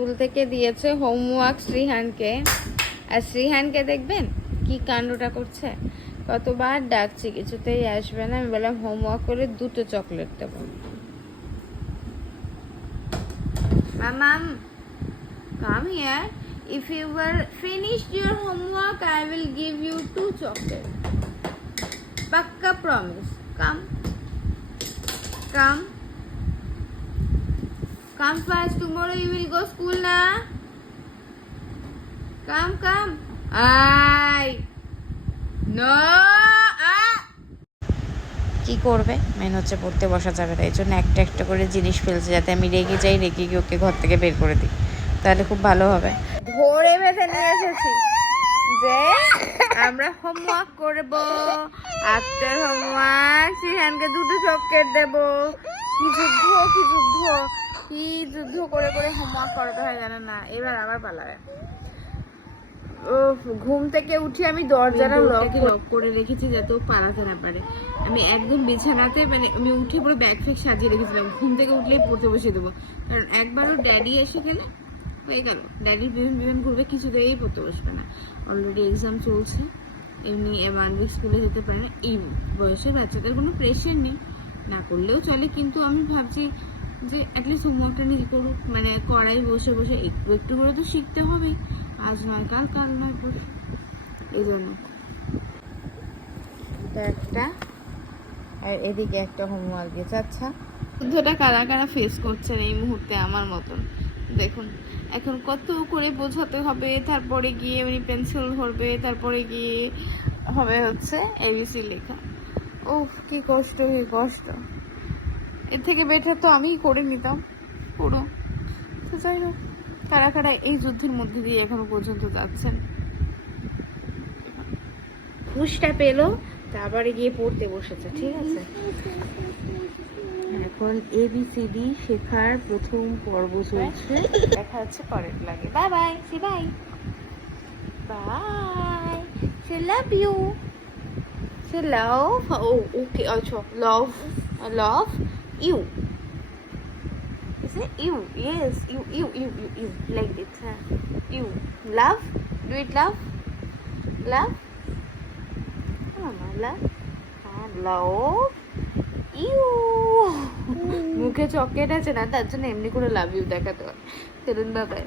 School থেকে দিয়েছে homework শ্রীহানকে, আর শ্রীহানকে দেখবেন কি কাণ্ডটা করছে, কতবার ডাকছি কিছুতেই আসবে না। আমি বললাম হোমওয়ার্ক করে 2টো চকলেট দেবো। মামাম come here, if you were finished your homework I will give you 2 chocolate, pakka promise. Come fast, tomorrow you will go school na, come I no কি করবে, মেন হচ্ছে পড়তে বসা যাবে না, এই জন্য একটা একটা করে জিনিস ফেলছে যাতে আমি রেগে যাই, রেগে গিয়ে ওকে ঘর থেকে বের করে দিই, তাহলে খুব ভালো হবে। ধরে বেঁধে নিয়ে এসেছি যে আমরা হোমওয়ার্ক করব, আফটার হোমওয়ার্ক শ্রীহানকে 2টো চকলেট দেব। কি যুদ্ধ করে করে হোমওয়ার্ক করাতে হয় জানেন না। এবার আবার পালাবে। ও ঘুম থেকে উঠে আমি দরজাটা লক করে রেখেছি যাতে ও পালাতে না পারে। আমি একদম বিছানাতে মানে আমি উঠে পুরো ব্যাগ ফ্যাগ সাজিয়ে রেখেছিলাম, ঘুম থেকে উঠলেই পড়তে বসিয়ে দেবো, কারণ একবারও ড্যাডি এসে গেলে হয়ে গেল, ড্যাডির বিমান ঘুরবে, কিছুতেই পড়তে বসবে না। অলরেডি এক্সাম চলছে, এমনি 1 উইক স্কুলে যেতে পারে না। এই বয়সের বাচ্চাদের কোনো প্রেশার নেই, না করলেও চলে, কিন্তু আমি ভাবছি যে অ্যাটলিস্ট হোমওয়ার্কটা নিজে করুক, মানে করাই বসে বসে একটু একটু করে তো শিখতে হবেই, আজ নয় কাল, কাল নয় পরশু, এই জন্য এটা একটা আর এদিকে একটা হোমওয়ার্ক দিয়েছে। আচ্ছা যুদ্ধটা কারা কারা ফেস করছেন এই মুহূর্তে আমার মতন দেখুন, এখন কত করে বোঝাতে হবে, তারপরে গিয়ে উনি পেন্সিল ধরবে, তারপরে গিয়ে হবে হচ্ছে এবিসি লেখা। ও কি কষ্ট, কি কষ্ট, এর থেকে বেটার তো আমি করে নিতাম পুরো। তো যাই হোক, কারা কারা এই যুদ্ধের মধ্যে দিয়ে এখনো পর্যন্ত যাচ্ছেন। ঘুষটা পেলো, তারপরে গিয়ে পড়তে বসেছে, ঠিক আছে। এখন ABCD শেখার প্রথম পর্ব চলছে, দেখা হচ্ছে পরের লাগে। Bye bye, see bye bye, say love you, say love, oh okay, আচ্ছা love, love you, is it you? Yes, you like this, huh? You love, do it, love mama, love, love you. মুখে chocolate আছে না, তার জন্য এমনি করে love you দেখাতে হয়। চলুন বাবাই।